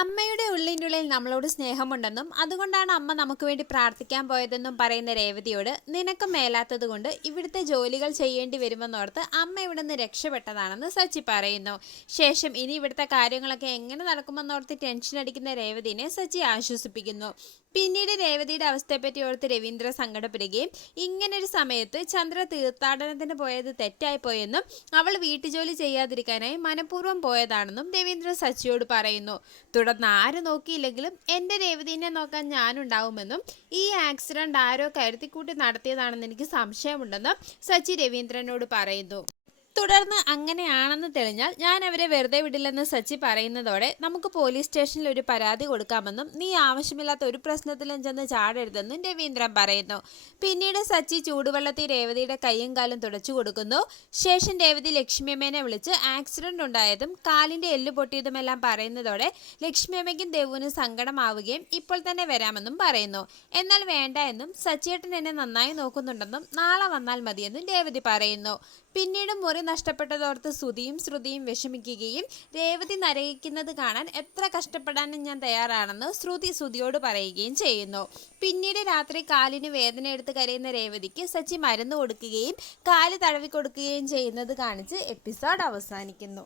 അമ്മയുടെ ഉള്ളിന്റെ ഉള്ളിൽ നമ്മളോട് സ്നേഹമുണ്ടെന്നും അതുകൊണ്ടാണ് അമ്മ നമുക്ക് വേണ്ടി പ്രാർത്ഥിക്കാൻ പോയതെന്നും പറയുന്ന രേവതിയോട് നിനക്ക് മേലാത്തത് കൊണ്ട് ഇവിടുത്തെ ജോലികൾ ചെയ്യേണ്ടി വരുമെന്നോർത്ത് അമ്മ ഇവിടെ നിന്ന് രക്ഷപ്പെട്ടതാണെന്ന് സച്ചി പറയുന്നു. ശേഷം ഇനി ഇവിടുത്തെ കാര്യങ്ങളൊക്കെ എങ്ങനെ നടക്കുമെന്നോർത്ത് ടെൻഷൻ അടിക്കുന്ന രേവതിനെ സച്ചി ആശ്വസിപ്പിക്കുന്നു. പിന്നീട് രേവതിയുടെ അവസ്ഥയെപ്പറ്റി ഓർത്ത് രവീന്ദ്ര സങ്കടപ്പെടുകയും ഇങ്ങനൊരു സമയത്ത് ചന്ദ്ര തീർത്ഥാടനത്തിന് പോയത് തെറ്റായിപ്പോയെന്നും അവൾ വീട്ടുജോലി ചെയ്യാതിരിക്കാനായി മനഃപൂർവം പോയതാണെന്നും രവീന്ദ്ര സച്ചിയോട് പറയുന്നു. തുടർന്ന് ആര് നോക്കിയില്ലെങ്കിലും എന്റെ രേവതിനെ നോക്കാൻ ഞാനുണ്ടാവുമെന്നും ഈ ആക്സിഡന്റ് ആരോ കരുതിക്കൂട്ടി നടത്തിയതാണെന്ന് എനിക്ക് സംശയമുണ്ടെന്നും സച്ചി രവീന്ദ്രനോട് പറയുന്നു. തുടർന്ന് അങ്ങനെയാണെന്ന് തെളിഞ്ഞാൽ ഞാൻ അവരെ വെറുതെ വിടില്ലെന്ന് സച്ചി പറയുന്നതോടെ നമുക്ക് പോലീസ് സ്റ്റേഷനിൽ ഒരു പരാതി കൊടുക്കാമെന്നും നീ ആവശ്യമില്ലാത്ത ഒരു പ്രശ്നത്തിലും ചെന്ന് ചാടരുതെന്നും രവീന്ദ്രൻ പറയുന്നു. പിന്നീട് സച്ചി ചൂടുവെള്ളത്തിൽ രേവതിയുടെ കൈയും കാലും തുടച്ചു കൊടുക്കുന്നു. ശേഷം രേവതി ലക്ഷ്മിയമ്മേനെ വിളിച്ച് ആക്സിഡന്റ് ഉണ്ടായതും കാലിന്റെ എല്ല് പൊട്ടിയതുമെല്ലാം പറയുന്നതോടെ ലക്ഷ്മിയമ്മയ്ക്കും ദേവുവിനും സങ്കടമാവുകയും ഇപ്പോൾ തന്നെ വരാമെന്നും പറയുന്നു. എന്നാൽ വേണ്ട എന്നും സച്ചിയേട്ടൻ എന്നെ നന്നായി നോക്കുന്നുണ്ടെന്നും നാളെ വന്നാൽ മതിയെന്നും രേവതി പറയുന്നു. പിന്നീട് മുറി നഷ്ടപ്പെട്ടതോർത്ത് ശ്രുതിയും ശ്രുതിയും വിഷമിക്കുകയും രേവതി നരകിക്കുന്നത് കാണാൻ എത്ര കഷ്ടപ്പെടാനും ഞാൻ തയ്യാറാണെന്ന് ശ്രുതി ശ്രുതിയോട് പറയുകയും ചെയ്യുന്നു. പിന്നീട് രാത്രി കാലിന് വേദന എടുത്ത് കരയുന്ന രേവതിക്ക് സച്ചി മരുന്ന് കൊടുക്കുകയും കാൽ തടവി കൊടുക്കുകയും ചെയ്യുന്നത് കാണിച്ച് എപ്പിസോഡ് അവസാനിക്കുന്നു.